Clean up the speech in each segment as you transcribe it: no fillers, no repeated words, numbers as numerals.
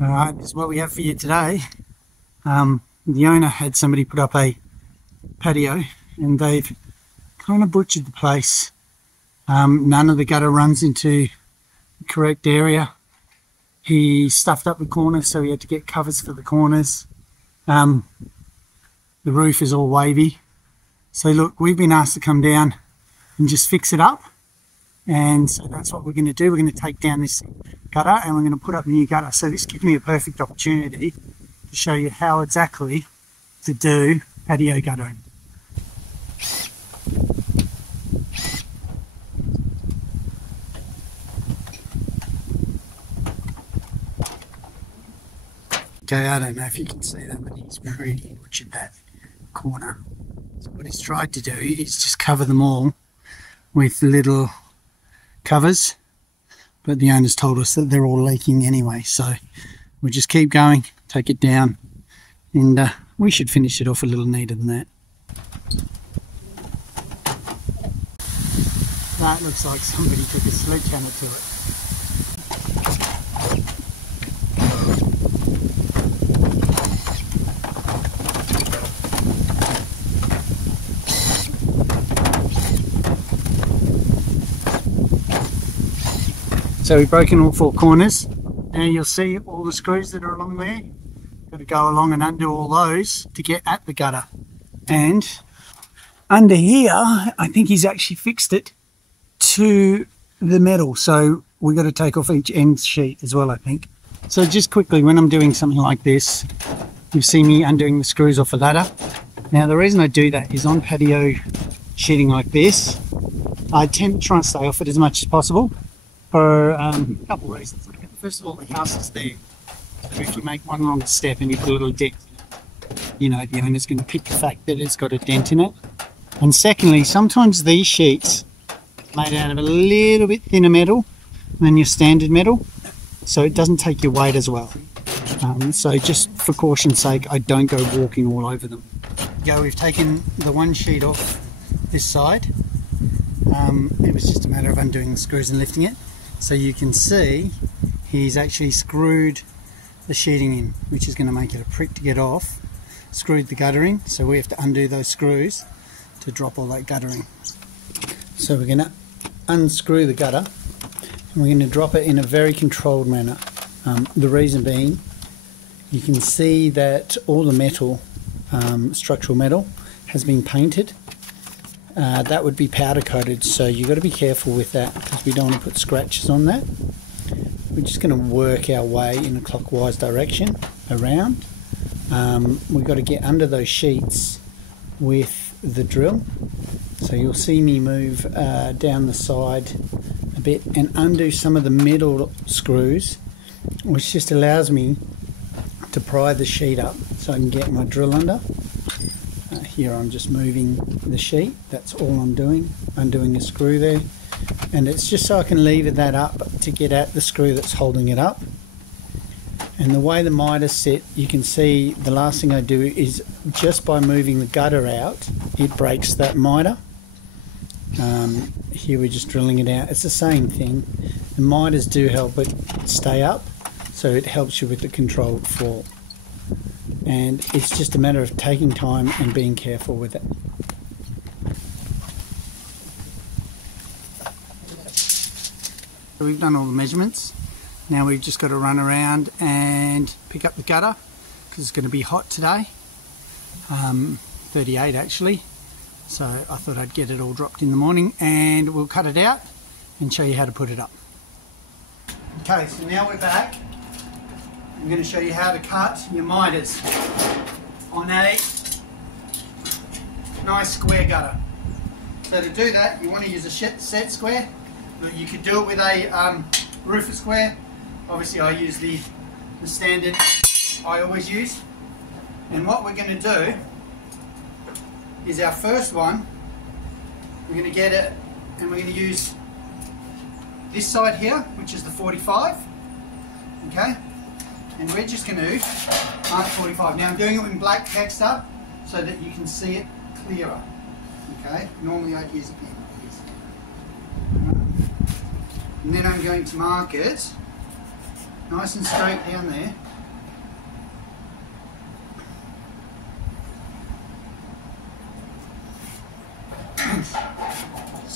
Alright, this is what we have for you today. The owner had somebody put up a patio and they've kind of butchered the place. None of the gutter runs into the correct area. He stuffed up the corners, so he had to get covers for the corners. The roof is all wavy. So look, we've been asked to come down and just fix it up. And so that's what we're going to do. We're going to take down this gutter and we're going to put up a new gutter. So this gives me a perfect opportunity to show you how exactly to do patio guttering. Okay, I don't know if you can see that, but he's really butchered that corner. So what he's tried to do is just cover them all with little covers, but the owner's told us that they're all leaking anyway, so we'll just keep going, take it down, and we should finish it off a little neater than that. That looks like somebody took a sledgehammer to it. So we've broken all four corners. Now you'll see all the screws that are along there. Got to go along and undo all those to get at the gutter. And under here, I think he's actually fixed it to the metal. So we've got to take off each end sheet as well, I think. So just quickly, when I'm doing something like this, you see me undoing the screws off a ladder. Now the reason I do that is on patio sheeting like this, I tend to try and stay off it as much as possible. For a couple of reasons. First of all, the house is there. So if you make one wrong step and you put a little dent, you know, the owner's going to pick the fact that it's got a dent in it. And secondly, sometimes these sheets are made out of a little bit thinner metal than your standard metal, so it doesn't take your weight as well. So just for caution's sake, I don't go walking all over them. We've taken the one sheet off this side. It was just a matter of undoing the screws and lifting it. So you can see he's actually screwed the sheeting in, which is going to make it a prick to get off. Screwed the gutter in, so we have to undo those screws to drop all that guttering. So we're going to unscrew the gutter and we're going to drop it in a very controlled manner. The reason being, you can see that all the metal, structural metal, has been painted. That would be powder coated, so you've got to be careful with that because we don't want to put scratches on that. We're just going to work our way in a clockwise direction around. We've got to get under those sheets with the drill. So you'll see me move down the side a bit and undo some of the middle screws, which just allows me to pry the sheet up so I can get my drill under. Here I'm just moving the sheet, that's all I'm doing, undoing a screw there, and it's just so I can lever that up to get at the screw that's holding it up. And the way the mitre's set, you can see the last thing I do is just by moving the gutter out, it breaks that mitre. Here we're just drilling it out, it's the same thing. The mitres do help it stay up, so it helps you with the controlled fall. And it's just a matter of taking time and being careful with it. So we've done all the measurements. Now we've just got to run around and pick up the gutter because it's going to be hot today. 38 actually. So I thought I'd get it all dropped in the morning and we'll cut it out and show you how to put it up. Okay, so now we're back. I'm going to show you how to cut your mitres on a nice square gutter. So to do that, you want to use a set square. You could do it with a roofer square. Obviously I use the standard I always use. And what we're going to do is our first one, we're going to get it and we're going to use this side here, which is the 45. Okay? And we're just going to mark 45. Now I'm doing it in black text up so that you can see it clearer. Okay, normally I'd use a pen. And then I'm going to mark it nice and straight down there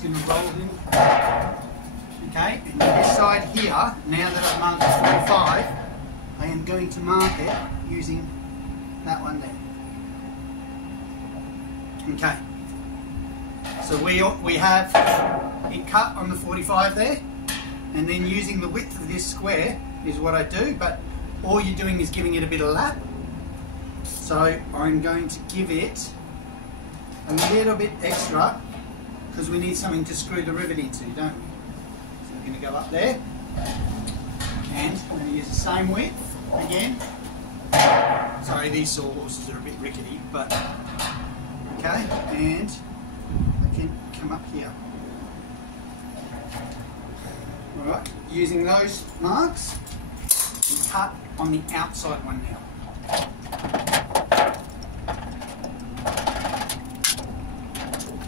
just going to roll it in. Okay, and this side here, now that I've marked the 45, I am going to mark it using that one there. Okay, so we have it cut on the 45 there, and then using the width of this square is what I do, but all you're doing is giving it a bit of lap. So I'm going to give it a little bit extra because we need something to screw the rivet into, don't we? So we're going to go up there, and I'm going to use the same width again. Sorry, these sawhorses are a bit rickety, but okay, and I can come up here. Alright, using those marks, we cut on the outside one now.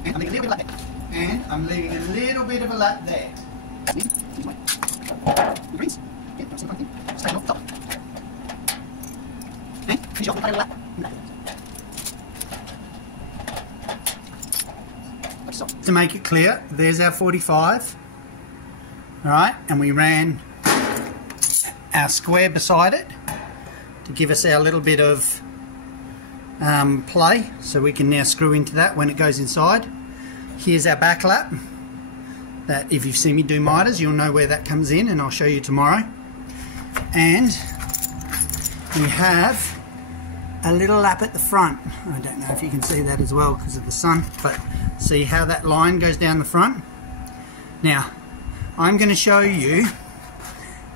And I'm leaving a little bit of lap there. And I'm leaving a little bit of a lap there. Greens. Yeah, something. Straight off the top. And finish off with a little lap. To make it clear, there's our 45. Alright, and we ran our square beside it to give us our little bit of play, so we can now screw into that when it goes inside. Here's our back lap, that if you've seen me do mitres you'll know where that comes in, and I'll show you tomorrow. And we have a little lap at the front. I don't know if you can see that as well because of the sun, but see how that line goes down the front? Now I'm going to show you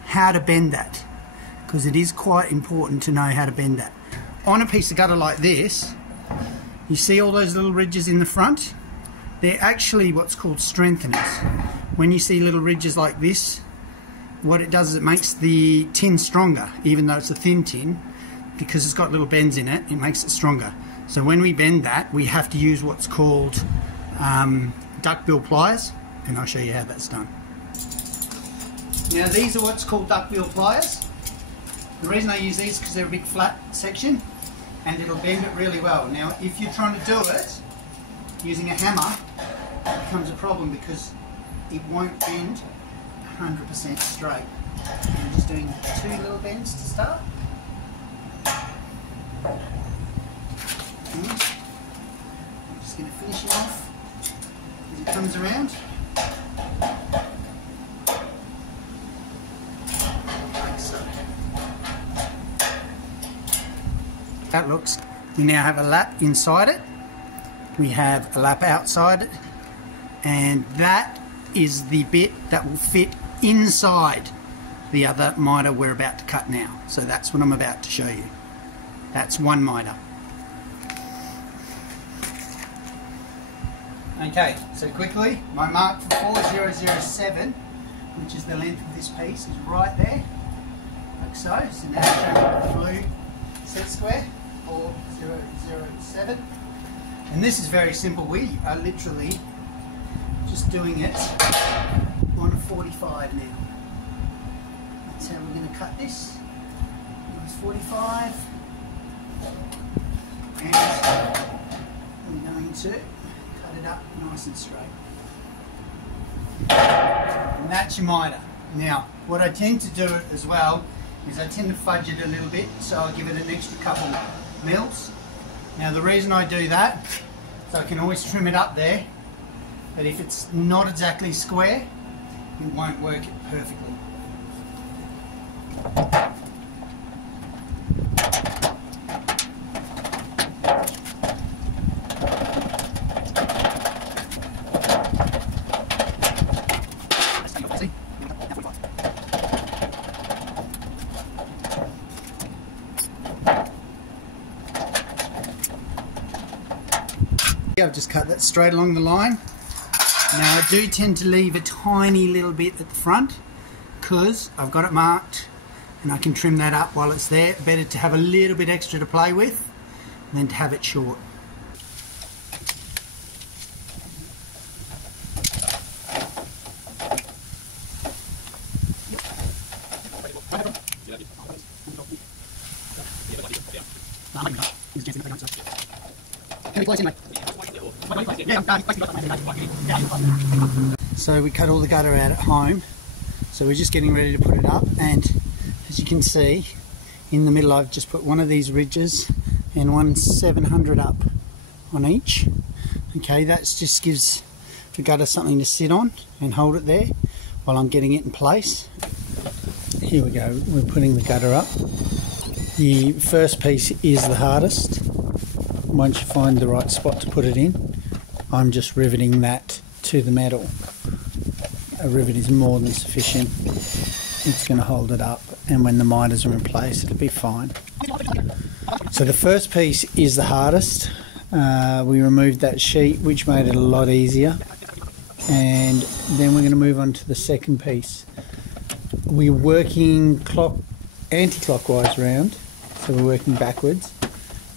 how to bend that, because it is quite important to know how to bend that. On a piece of gutter like this, you see all those little ridges in the front? They're actually what's called strengtheners. When you see little ridges like this, what it does is it makes the tin stronger, even though it's a thin tin, because it's got little bends in it, it makes it stronger. So when we bend that, we have to use what's called duckbill pliers, and I'll show you how that's done. Now these are what's called duckbill pliers. The reason I use these is because they're a big flat section and it'll bend it really well. Now if you're trying to do it using a hammer, it becomes a problem because it won't bend 100% straight. I'm just doing 2 little bends to start. And I'm just going to finish it off as it comes around. That looks, we now have a lap inside it, we have a lap outside it, and that is the bit that will fit inside the other mitre we're about to cut now. So that's what I'm about to show you. That's one mitre. Okay, so quickly, my mark for 4007, which is the length of this piece, is right there, like so. So now I'll show you the blue set square. 4007, and this is very simple. We are literally just doing it on a 45 now. That's how we're going to cut this. It's 45, and we're going to cut it up nice and straight. And that's your mitre. Now, what I tend to do as well is I tend to fudge it a little bit, so I'll give it an extra couple mils. Now the reason I do that is I can always trim it up there, but if it's not exactly square, it won't work it perfectly. I've just cut that straight along the line. Now I do tend to leave a tiny little bit at the front because I've got it marked and I can trim that up while it's there. Better to have a little bit extra to play with than to have it short. Can we close in, mate? So we cut all the gutter out at home, so we're just getting ready to put it up, and as you can see in the middle I've just put one of these ridges and one 700 up on each. Okay, that just gives the gutter something to sit on and hold it there while I'm getting it in place. Here we go, we're putting the gutter up. The first piece is the hardest. Once you find the right spot to put it in, I'm just riveting that to the metal. A rivet is more than sufficient. It's going to hold it up, and when the mitres are in place it'll be fine. So the first piece is the hardest. We removed that sheet, which made it a lot easier, and then we're going to move on to the second piece. We're working anti-clockwise round, so we're working backwards,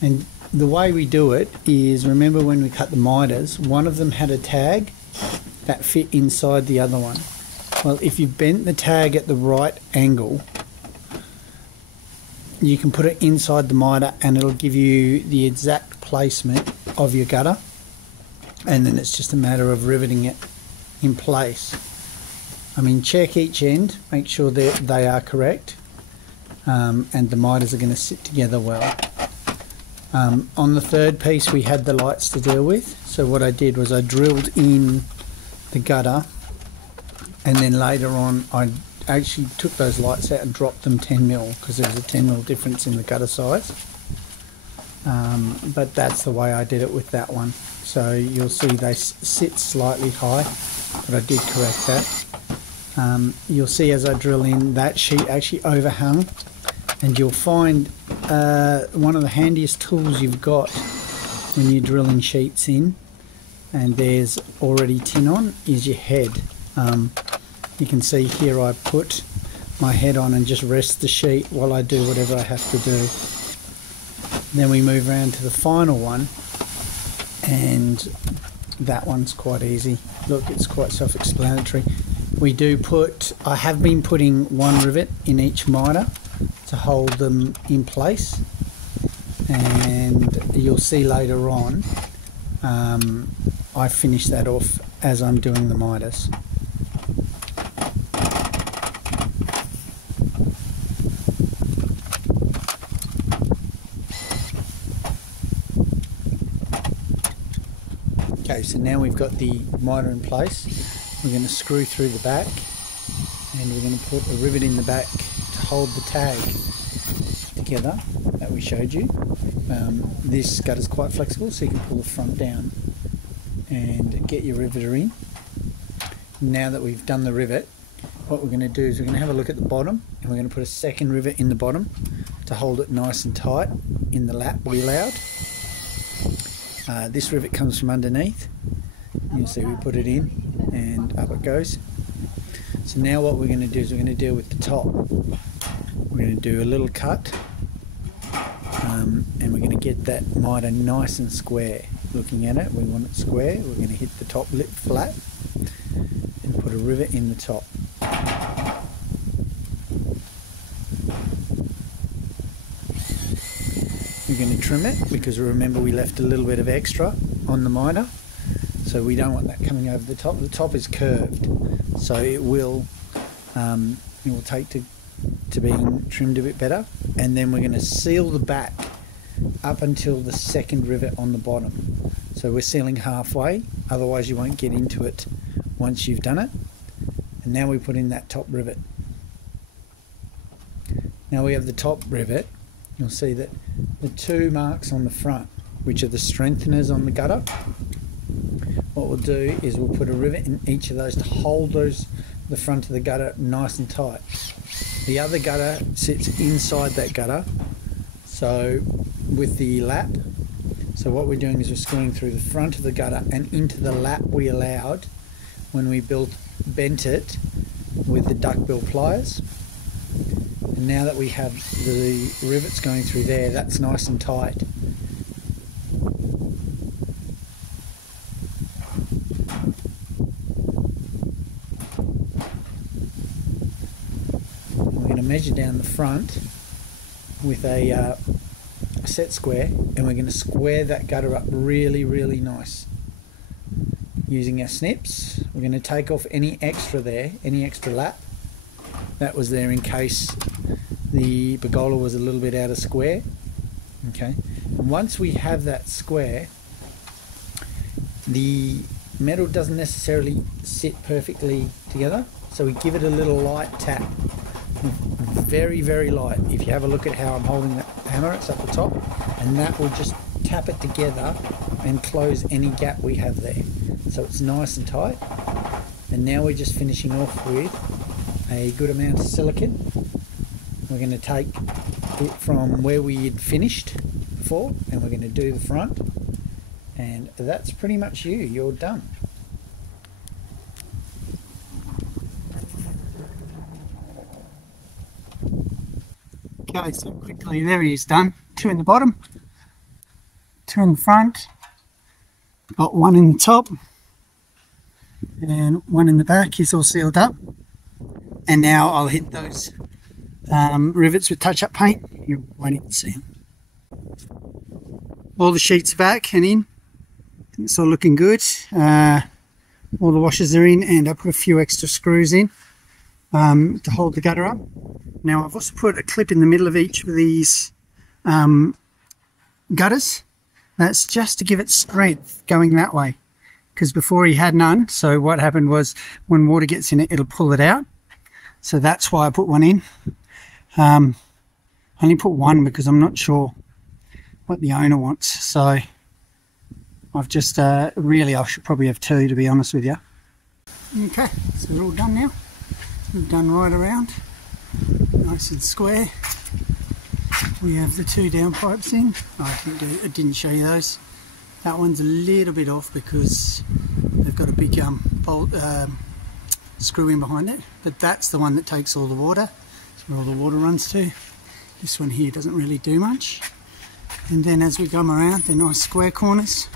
and the way we do it is, remember when we cut the mitres, one of them had a tag that fit inside the other one. Well, if you bent the tag at the right angle, you can put it inside the mitre and it'll give you the exact placement of your gutter, and then it's just a matter of riveting it in place. I mean, check each end, make sure that they are correct, and the mitres are going to sit together well. On the third piece we had the lights to deal with, so what I did was I drilled in the gutter, and then later on I actually took those lights out and dropped them 10mm because there was a 10mm difference in the gutter size. But that's the way I did it with that one. So you'll see they sit slightly high, but I did correct that. You'll see as I drill in, that sheet actually overhung, and you'll find one of the handiest tools you've got when you're drilling sheets in, and there's already tin on, is your head. You can see here I put my head on and just rest the sheet while I do whatever I have to do. Then we move around to the final one, and that one's quite easy. Look, it's quite self-explanatory. I have been putting one rivet in each mitre to hold them in place, and you'll see later on I finish that off as I'm doing the mitres. Okay, so now we've got the mitre in place. We're going to screw through the back, and we're going to put a rivet in the back to hold the tag together that we showed you. This gutter's quite flexible, so you can pull the front down and get your riveter in. Now that we've done the rivet, what we're going to do is we're going to have a look at the bottom, and we're going to put a second rivet in the bottom to hold it nice and tight in the lap we allowed. This rivet comes from underneath. You'll see we put it in and up it goes. So now what we're going to do is we're going to deal with the top. We're going to do a little cut, and we're going to get that mitre nice and square. Looking at it, we want it square. We're going to hit the top lip flat and put a rivet in the top. We're going to trim it because remember we left a little bit of extra on the mitre, so we don't want that coming over the top. The top is curved, so it will take to being trimmed a bit better. And then we're going to seal the back up until the second rivet on the bottom. So we're sealing halfway, otherwise you won't get into it once you've done it. And now we put in that top rivet. Now we have the top rivet. You'll see that the two marks on the front, which are the strengtheners on the gutter, what we'll do is we'll put a rivet in each of those to hold the front of the gutter nice and tight. The other gutter sits inside that gutter, so with the lap. So what we're doing is we're screwing through the front of the gutter and into the lap we allowed when we bent it with the duckbill pliers. And now that we have the rivets going through there, that's nice and tight. We're going to measure down the front with a set square, and we're going to square that gutter up really, really nice. using our snips. We're going to take off any extra there, any extra lap that was there in case the pergola was a little bit out of square. Okay, and once we have that square, the metal doesn't necessarily sit perfectly together, so we give it a little light tap, very, very light. If you have a look at how I'm holding the hammer, it's at the top, and that will just tap it together and close any gap we have there, so it's nice and tight. And now we're just finishing off with a good amount of silicone. We're going to take it from where we had finished before, and we're going to do the front, and that's pretty much you're done. Okay, so quickly, there he is done. 2 in the bottom, 2 in the front, got 1 in the top, and 1 in the back. He's all sealed up. And now I'll hit those rivets with touch-up paint. You won't even see them. All the sheets are back and in. It's all looking good. All the washers are in, and I put a few extra screws in to hold the gutter up. Now I've also put a clip in the middle of each of these gutters. That's just to give it strength going that way, because before he had none. So what happened was, when water gets in it, it'll pull it out. So that's why I put 1 in. I only put 1 because I'm not sure what the owner wants. So I've just really, I should probably have 2, to be honest with you. Okay, so we're all done now. We've done right around, nice and square. We have the 2 downpipes in. I didn't show you those. That one's a little bit off because they've got a big bolt screw in behind it, but that's the one that takes all the water. That's where all the water runs to. This one here doesn't really do much. And then as we come around, they're nice square corners.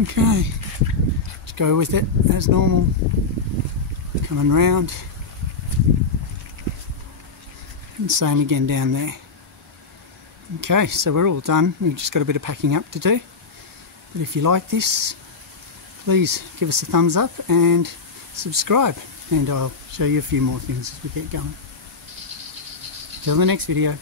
Okay, just go with it as normal. Coming round, and same again down there. Okay, so we're all done. We've just got a bit of packing up to do. But if you like this, please give us a thumbs up and subscribe, and I'll show you a few more things as we get going. Till the next video.